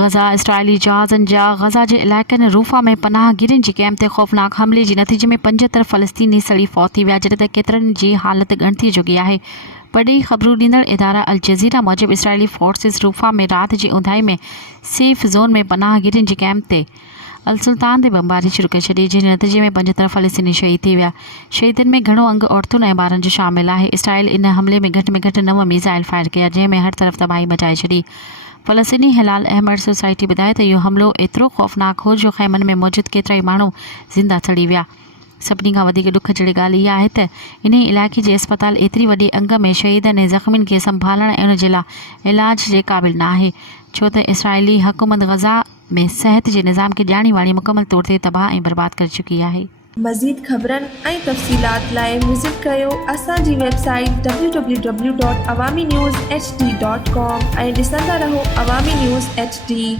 गज़ा इसराइली जहाज़नि जा गज़ा जे इलाइक़नि रूफ़ा में पनाहगीरनि जी कैम्प ते ख़ौफ़नाक हमले जे नतीजे में 75 फ़लस्तीनी सड़ी फ़ौत थी विया, जॾहिं त केतिरनि जी हालत ॻणिती जोगी आहे। वॾी ख़बरूं ॾींदड़ इदारा अल जज़ीरा मूजिबि इसराइली फोर्सिस रूफ़ा में राति जी ऊंदाही में सेफ ज़ोन में पनाहगीरनि जी कैम्प ते अल सुल्तान ते बमबारी शुरू करे छॾी, जंहिं नतीजे में 75 फ़लस्तीनी शहीद थी विया। शहीदनि में घणो अंग औरतुनि ऐं ॿारनि जो शामिल आहे। इसराइल इन हमले में घटि 9 मिसाइल फायर कया, जंहिं में हर तरफ़ तबाही मचाए छॾी। फ़लस्तीनी हिलाल अहमद सोसाइटी ॿुधाए त इहो हमिलो एतिरो ख़ौफ़नाक हो जो ख़ैमनि में मौजूदु केतिरा ई माण्हू ज़िंदा सड़ी विया। सभिनी खां वधीक ॾुख जहिड़ी ॻाल्हि इहा आहे त इन इलाइक़े जे अस्पताल एतिरी वॾी अंग में शहीदनि ऐं ज़ख़्मियुनि खे संभालण ऐं उन जे लाइ इलाज जे क़ाबिल न आहे, छो त इसराइली हुकूमत गज़ा में सिहत जे निज़ाम खे ॼाणी वाणी मुकमल तौर ते तबाह ऐं बर्बाद करे चुकी आहे। मज़ीद ख़बरनि ऐं तफ़सीलात लाइ विज़िट कयो असांजी वेबसाइट www.awamiNewsHD.com ऐं ॾिसंदा रहो अवामी न्यूज़ HD।